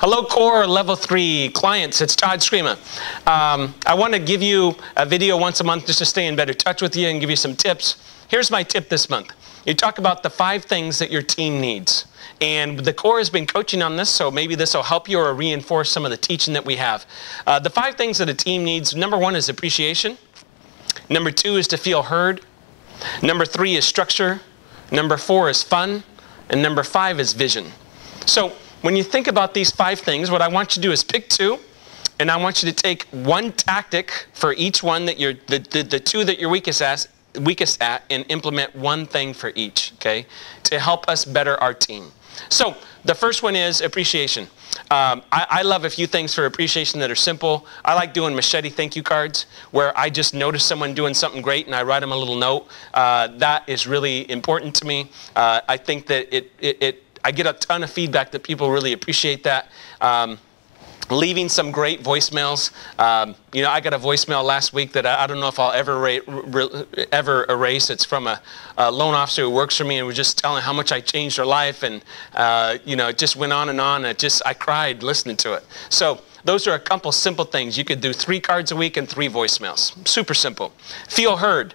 Hello Core Level 3 clients, it's Todd Screama. I want to give you a video once a month just to stay in better touch with you and give you some tips. Here's my tip this month. You talk about the 5 things that your team needs. And the Core has been coaching on this, so maybe this will help you or reinforce some of the teaching that we have. The 5 things that a team needs, number 1 is appreciation. Number 2 is to feel heard. Number 3 is structure. Number 4 is fun. And number 5 is vision. So when you think about these 5 things, what I want you to do is pick 2, and I want you to take one tactic for each one that you're, the 2 that you're weakest at, and implement one thing for each, okay, to help us better our team. So the first one is appreciation. I love a few things for appreciation that are simple. I like doing machete thank you cards where I just notice someone doing something great and I write them a little note. That is really important to me. I think that I get a ton of feedback that people really appreciate that. Leaving some great voicemails. You know, I got a voicemail last week that I don't know if I'll ever erase. It's from a loan officer who works for me and was just telling how much I changed her life, and you know, it just went on and on. And I cried listening to it. So those are a couple simple things. You could do 3 cards a week and 3 voicemails. Super simple. Feel heard.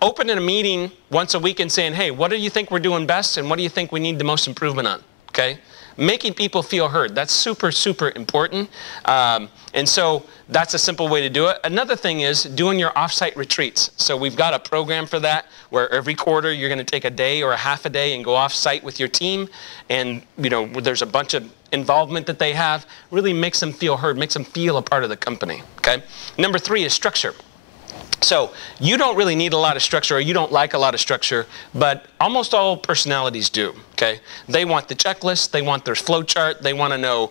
Opening a meeting once a week and saying, hey, what do you think we're doing best and what do you think we need the most improvement on, okay? Making people feel heard. That's super, super important. And so that's a simple way to do it. Another thing is doing your offsite retreats. So we've got a program for that where every quarter you're going to take a day or a half a day and go offsite with your team. And, you know, there's a bunch of involvement that they have. Really makes them feel heard, makes them feel a part of the company, okay? Number 3 is structure. So you don't really need a lot of structure, or you don't like a lot of structure, but almost all personalities do, okay? They want the checklist, they want their flow chart, they want to know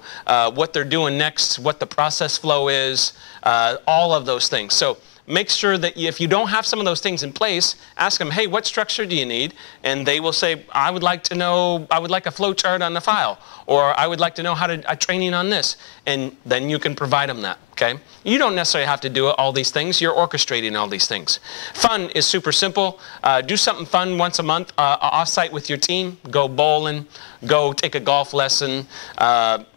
what they're doing next, what the process flow is, all of those things. So make sure that if you don't have some of those things in place, ask them, hey, what structure do you need? And they will say, I would like to know, I would like a flow chart on the file, or I would like to know how to training on this. And then you can provide them that, okay? You don't necessarily have to do all these things. You're orchestrating all these things. Fun is super simple. Do something fun once a month off-site with your team. Go bowling, go take a golf lesson,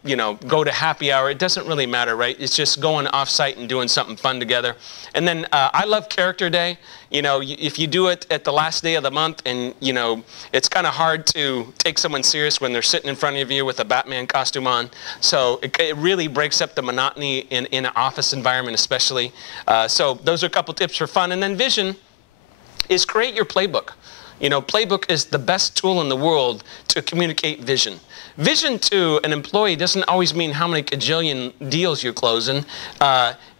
you know, go to happy hour. It doesn't really matter, right? It's just going off-site and doing something fun together. And then I love Character Day. You know, if you do it at the last day of the month and, you know, it's kind of hard to take someone serious when they're sitting in front of you with a Batman costume on. So it really breaks up the monotony in an office environment especially. So those are a couple tips for fun. And then vision is create your playbook. You know, playbook is the best tool in the world to communicate vision. Vision to an employee doesn't always mean how many cajillion deals you're closing.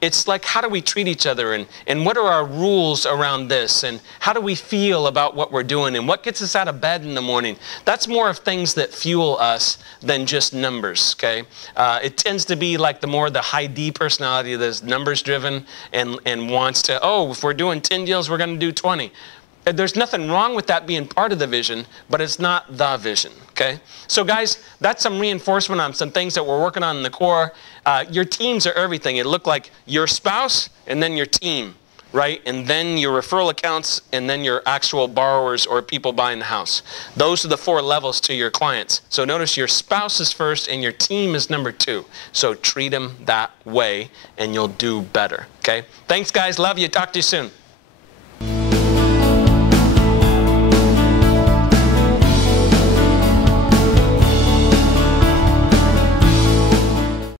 It's like, how do we treat each other, and what are our rules around this, and how do we feel about what we're doing, and what gets us out of bed in the morning. That's more of things that fuel us than just numbers, okay? It tends to be like the high D personality that's numbers driven and wants to, oh, if we're doing 10 deals, we're going to do 20. There's nothing wrong with that being part of the vision, but it's not the vision, okay? So guys, that's some reinforcement on some things that we're working on in the Core. Your teams are everything. It looked like your spouse and then your team, right? And then your referral accounts and then your actual borrowers or people buying the house. Those are the 4 levels to your clients. So notice your spouse is first and your team is number 2. So treat them that way and you'll do better, okay? Thanks guys, love you, talk to you soon.